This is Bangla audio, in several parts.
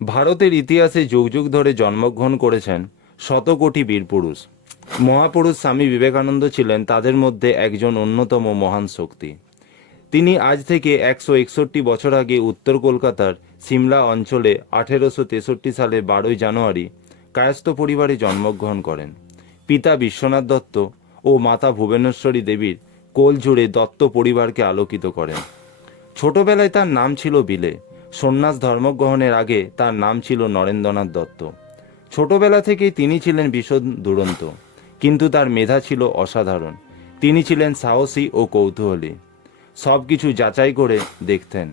ভারতের ইতিহাসে যুগ যুগ ধরে জন্মগ্রহণ করেছেন শত কোটি বীরপুরুষ। মহাপুরুষ স্বামী বিবেকানন্দ ছিলেন তাদের মধ্যে একজন অন্যতম মহান শক্তি। তিনি আজ থেকে 161 বছর আগে উত্তর কলকাতার সিমলা অঞ্চলে 1863 সালে 12ই জানুয়ারি কায়স্থ পরিবারে জন্মগ্রহণ করেন। পিতা বিশ্বনাথ দত্ত ও মাতা ভুবনেশ্বরী দেবীর কোল জুড়ে দত্ত পরিবারকে আলোকিত করেন। ছোটবেলায় তার নাম ছিল বিলে। সন্ন্যাস ধর্মগ্রহণের আগে তার নাম ছিল নরেন্দ্রনাথ দত্ত। ছোটবেলা থেকেই তিনি ছিলেন ভীষণ দুরন্ত, কিন্তু তার মেধা ছিল অসাধারণ। তিনি ছিলেন সাহসী ও কৌতূহলী, সব কিছু যাচাই করে দেখতেন।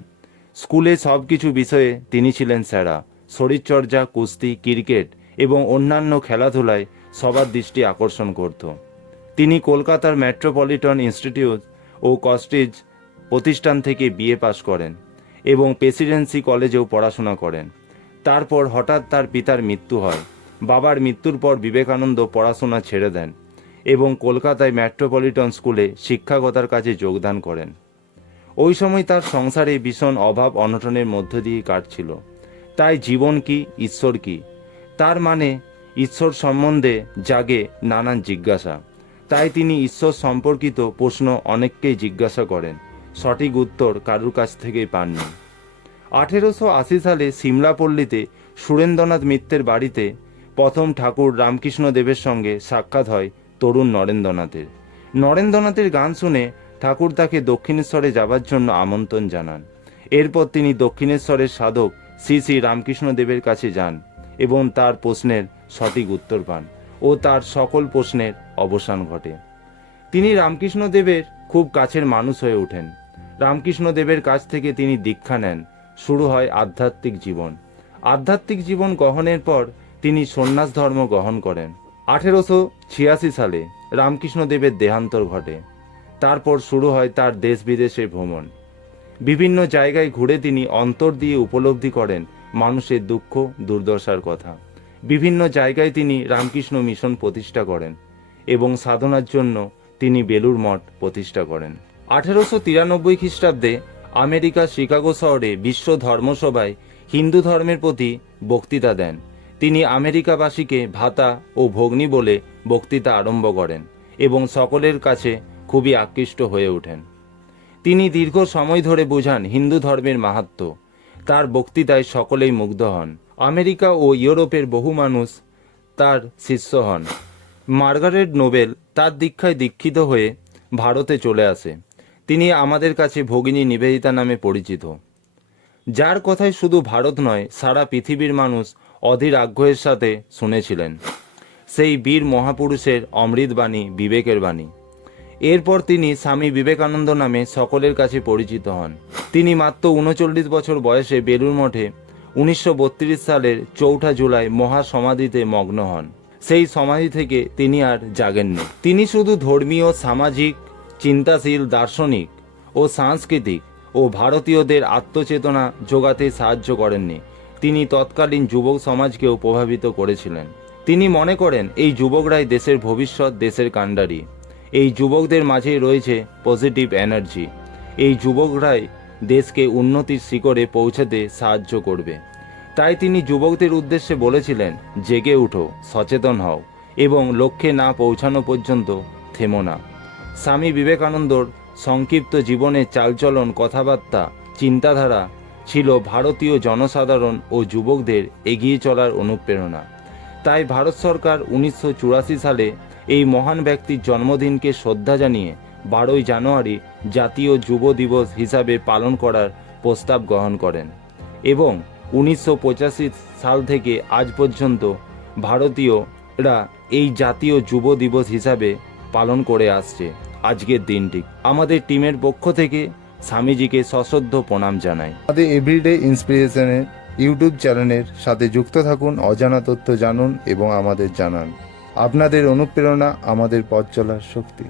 স্কুলে সব কিছু বিষয়ে তিনি ছিলেন সেরা। শরীরচর্চা, কুস্তি, ক্রিকেট এবং অন্যান্য খেলাধুলায় সবার দৃষ্টি আকর্ষণ করত। তিনি কলকাতার মেট্রোপলিটন ইনস্টিটিউট ও কস্টেজ প্রতিষ্ঠান থেকে বিএ পাশ করেন এবং প্রেসিডেন্সি কলেজেও পড়াশোনা করেন। তারপর হঠাৎ তার পিতার মৃত্যু হয়। বাবার মৃত্যুর পর বিবেকানন্দ পড়াশোনা ছেড়ে দেন এবং কলকাতায় মেট্রোপলিটন স্কুলে শিক্ষকতার কাজে যোগদান করেন। ওই সময় তার সংসারে ভীষণ অভাব অনটনের মধ্য দিয়ে কাটছিল। তাই জীবন কি, ঈশ্বর কি, তার মানে ঈশ্বর সম্বন্ধে জাগে নানান জিজ্ঞাসা। তাই তিনি ঈশ্বর সম্পর্কিত প্রশ্ন অনেককেই জিজ্ঞাসা করেন, সঠিক উত্তর কারুর কাছ থেকেই পাননি। 1880 সালে সিমলাপল্লীতে সুরেন্দ্রনাথ মিত্রের বাড়িতে প্রথম ঠাকুর রামকৃষ্ণ দেবের সঙ্গে সাক্ষাৎ হয় তরুণ নরেন্দ্রনাথের। নরেন্দ্রনাথের গান শুনে ঠাকুর তাকে দক্ষিণেশ্বরে যাবার জন্য আমন্ত্রণ জানান। এরপর তিনি দক্ষিণেশ্বরের সাধক শ্রী শ্রী রামকৃষ্ণ দেবের কাছে যান এবং তার প্রশ্নের সঠিক উত্তর পান ও তার সকল প্রশ্নের অবসান ঘটে। তিনি রামকৃষ্ণ দেবের খুব কাছের মানুষ হয়ে ওঠেন। রামকৃষ্ণ দেবের কাছ থেকে তিনি দীক্ষা নেন। শুরু হয় আধ্যাত্মিক জীবন। আধ্যাত্মিক জীবন গ্রহণের পর তিনি সন্ন্যাস ধর্ম গ্রহণ করেন। 1886 সালে রামকৃষ্ণ দেবের দেহান্তর ঘটে। তারপর শুরু হয় তার দেশ বিদেশে ভ্রমণ। বিভিন্ন জায়গায় ঘুরে তিনি অন্তর দিয়ে উপলব্ধি করেন মানুষের দুঃখ দুর্দশার কথা। বিভিন্ন জায়গায় তিনি রামকৃষ্ণ মিশন প্রতিষ্ঠা করেন এবং সাধনার জন্য তিনি বেলুড় মঠ প্রতিষ্ঠা করেন। 1893 খ্রিস্টাব্দে আমেরিকার শিকাগো শহরে বিশ্ব ধর্মসভায় হিন্দু ধর্মের প্রতি বক্তৃতা দেন। তিনি আমেরিকাবাসীকে ভাতা ও ভগ্নী বলে বক্তৃতা আরম্ভ করেন এবং সকলের কাছে খুবই আকৃষ্ট হয়ে ওঠেন। তিনি দীর্ঘ সময় ধরে বোঝান হিন্দু ধর্মের মাহাত্ম্য। তার বক্তৃতায় সকলেই মুগ্ধ হন। আমেরিকা ও ইউরোপের বহু মানুষ তার শিষ্য হন। মার্গারেট নোবেল তার দীক্ষায় দীক্ষিত হয়ে ভারতে চলে আসে। তিনি আমাদের কাছে ভগিনী নিবেদিতা নামে পরিচিত, যার কথায় শুধু ভারত নয় সারা পৃথিবীর মানুষ অধীর আগ্রহের সাথে শুনেছিলেন। সেই বীর মহাপুরুষের অমৃতবাণী, বিবেকের বাণী। এরপর তিনি স্বামী বিবেকানন্দ নামে সকলের কাছে পরিচিত হন। তিনি মাত্র 39 বছর বয়সে বেলুড় মঠে 1932 সালের 4 জুলাই মহাসমাধিতে মগ্ন হন। সেই সমাধি থেকে তিনি আর জাগেননি। তিনি শুধু ধর্মীয়, সামাজিক, চিন্তাশীল, দার্শনিক ও সাংস্কৃতিক ও ভারতীয়দের আত্মচেতনা যোগাতে সাহায্য করেননি, তিনি তৎকালীন যুবক সমাজকেও প্রভাবিত করেছিলেন। তিনি মনে করেন এই যুবকরাই দেশের ভবিষ্যৎ, দেশের কাণ্ডারি। এই যুবকদের মাঝেই রয়েছে পজিটিভ এনার্জি। এই যুবকরাই দেশকে উন্নতির শিখরে পৌঁছাতে সাহায্য করবে। তাই তিনি যুবকদের উদ্দেশ্যে বলেছিলেন, জেগে উঠো, সচেতন হও এবং লক্ষ্যে না পৌঁছানো পর্যন্ত থেমো না। স্বামী বিবেকানন্দর সংক্ষিপ্ত জীবনের চালচলন, কথাবার্তা, চিন্তাধারা ছিল ভারতীয় জনসাধারণ ও যুবকদের এগিয়ে চলার অনুপ্রেরণা। তাই ভারত সরকার 1984 সালে এই মহান ব্যক্তির জন্মদিনকে শ্রদ্ধা জানিয়ে 12ই জানুয়ারি জাতীয় যুব দিবস হিসাবে পালন করার প্রস্তাব গ্রহণ করেন এবং 1985 সাল থেকে আজ পর্যন্ত ভারতীয়রা এই জাতীয় যুব দিবস হিসাবে পালন করে আসছে আজকের দিনটি। আমাদের টিমের পক্ষ থেকে স্বামীজিকে সশ্রদ্ধ প্রণাম জানাই। আমাদের এভরিডে ইন্সপিরেশনের ইউটিউব চ্যানেলের সাথে যুক্ত থাকুন, অজানা তথ্য জানুন এবং আমাদের জানান। আপনাদের অনুপ্রেরণা আমাদের পথ চলার শক্তি।